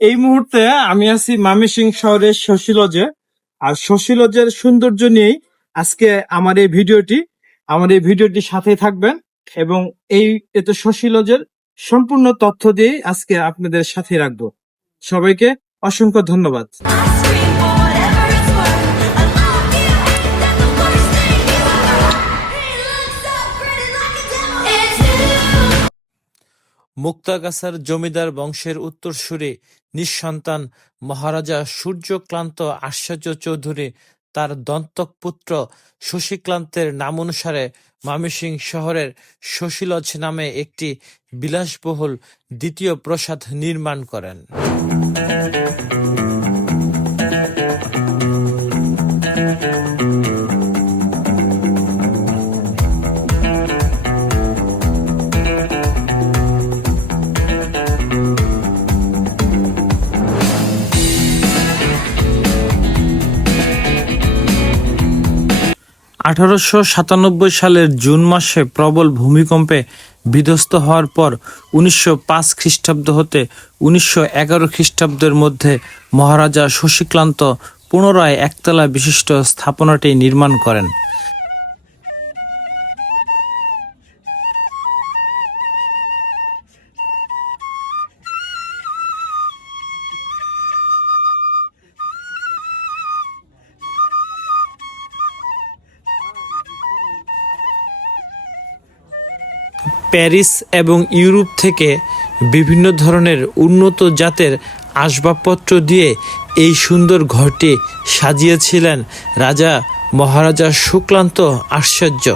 এই মুহূর্তে আমি আছি মামিসিং শহরের শশীলজে আর শশীলজের সৌন্দর্য নিয়েই আজকে আমার এই ভিডিওটি। আমার এই ভিডিওটি সাথে থাকবেন এবং এই এতে শশীলজের সম্পূর্ণ তথ্য দিয়ে আজকে আপনাদের সাথে রাখব। সবাইকে অসংখ্য ধন্যবাদ। মুক্তাগাছার জমিদার বংশের উত্তরসূরি নিঃসন্তান মহারাজা সূর্যক্লান্ত আশ্চর্য চৌধুরী তার দন্তক পুত্র শশীক্লান্তের নামানুসারে মামিসিং শহরের শশীলজ নামে একটি বিলাসবহুল দ্বিতীয় প্রসাদ নির্মাণ করেন। আঠারোশো সাতানব্বই সালের জুন মাসে প্রবল ভূমিকম্পে বিধ্বস্ত হওয়ার পর উনিশশো পাঁচ খ্রিস্টাব্দ হতে উনিশশো এগারো খ্রিস্টাব্দের মধ্যে মহারাজা শশীক্লান্ত পুনরায় একতলা বিশিষ্ট স্থাপনাটি নির্মাণ করেন। প্যারিস এবং ইউরোপ থেকে বিভিন্ন ধরনের উন্নত জাতের আসবাবপত্র দিয়ে এই সুন্দর ঘরটি সাজিয়েছিলেন রাজা মহারাজা শুক্লান্ত আশ্চর্য।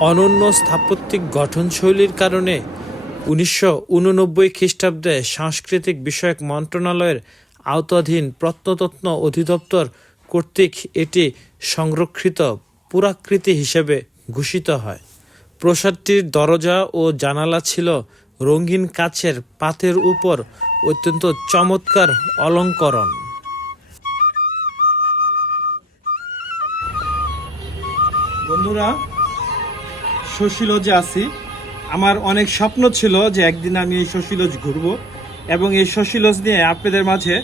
অনন্য স্থাপত্যিক গঠনশৈলীর কারণে উনিশশো উননব্বই খ্রিস্টাব্দে সাংস্কৃতিক বিষয়ক মন্ত্রণালয়ের আওতাধীন প্রত্নতত্ত্ব অধিদপ্তর কর্তৃক এটি সংরক্ষিত পুরাকৃতি হিসেবে ঘোষিত হয়। প্রাসাদটির দরজা ও জানালা ছিল রঙিন কাচের পাতের উপর অত্যন্ত চমৎকার অলঙ্করণ। বন্ধুরা শশীলজে আছি। আমার অনেক স্বপ্ন ছিল যে একদিন আমি এই শশীলজ ঘুরবো এবং এই শশীলজ নিয়ে আপনাদের মাঝে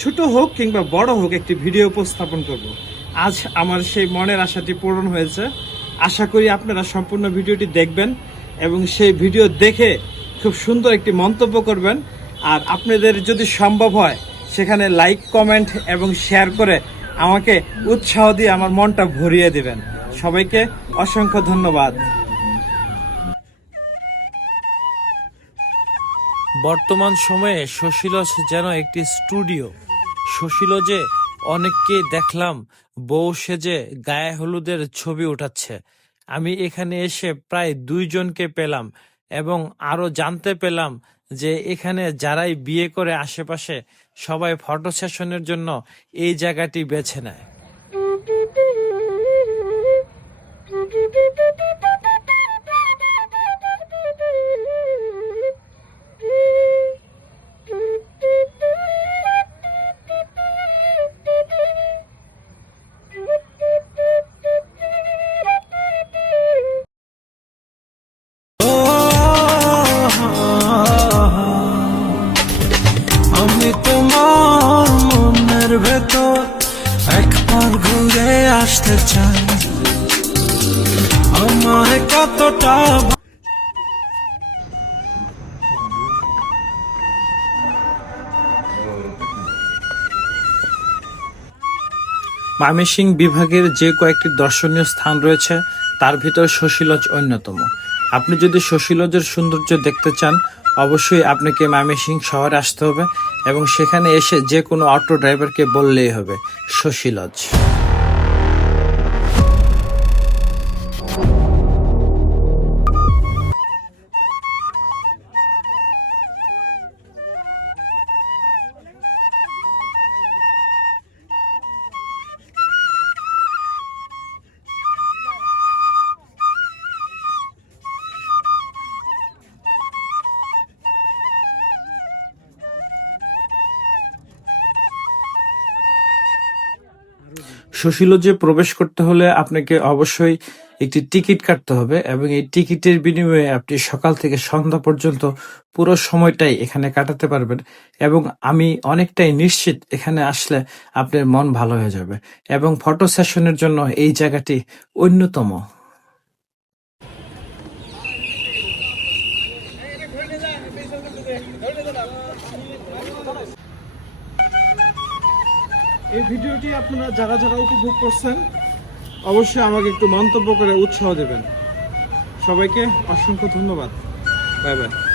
ছোট হোক কিংবা বড় হোক একটি ভিডিও উপস্থাপন করব। আজ আমার সেই মনের আশাটি পূরণ হয়েছে। আশা করি আপনারা সম্পূর্ণ ভিডিওটি দেখবেন এবং সেই ভিডিও দেখে খুব সুন্দর একটি মন্তব্য করবেন। আর আপনাদের যদি সম্ভব হয়, সেখানে লাইক, কমেন্ট এবং শেয়ার করে আমাকে উৎসাহ দিয়ে আমার মনটা ভরিয়ে দিবেন। সবাইকে অসংখ্য ধন্যবাদ। বর্তমান সময়ে শশীলজ যেন একটি স্টুডিও। শশীলজে অনেককে দেখলাম, বউ সেজে গায়ে হলুদের ছবি উঠাচ্ছে। আমি এখানে এসে প্রায় দুইজনকে পেলাম এবং আরও জানতে পেলাম যে এখানে যারাই বিয়ে করে আশেপাশে সবাই ফটো সেশনের জন্য এই জায়গাটি বেছে নেয়। আসতে চাই। কতটা ময়মনসিং বিভাগের যে কয়েকটি দর্শনীয় স্থান রয়েছে, তার ভিতর শশীলজ অন্যতম। আপনি যদি শশীলজের সৌন্দর্য দেখতে চান, অবশ্যই আপনাকে ময়মনসিং শহরে আসতে হবে এবং সেখানে এসে যে কোনো অটো ড্রাইভারকে বললেই হবে, শশীলজ। শশীলজে প্রবেশ করতে হলে আপনাকে অবশ্যই একটি টিকিট কাটতে হবে এবং এই টিকিটের বিনিময়ে আপনি সকাল থেকে সন্ধ্যা পর্যন্ত পুরো সময়টাই এখানে কাটাতে পারবেন এবং আমি অনেকটাই নিশ্চিত এখানে আসলে আপনার মন ভালো হয়ে যাবে এবং ফটো সেশনের জন্য এই জায়গাটি অন্যতম। এই ভিডিওটি আপনারা যারা যারা উপভোগ করছেন, অবশ্যই আমাকে একটু মন্তব্য করে উৎসাহ দেবেন। সবাইকে অসংখ্য ধন্যবাদ। Bye bye.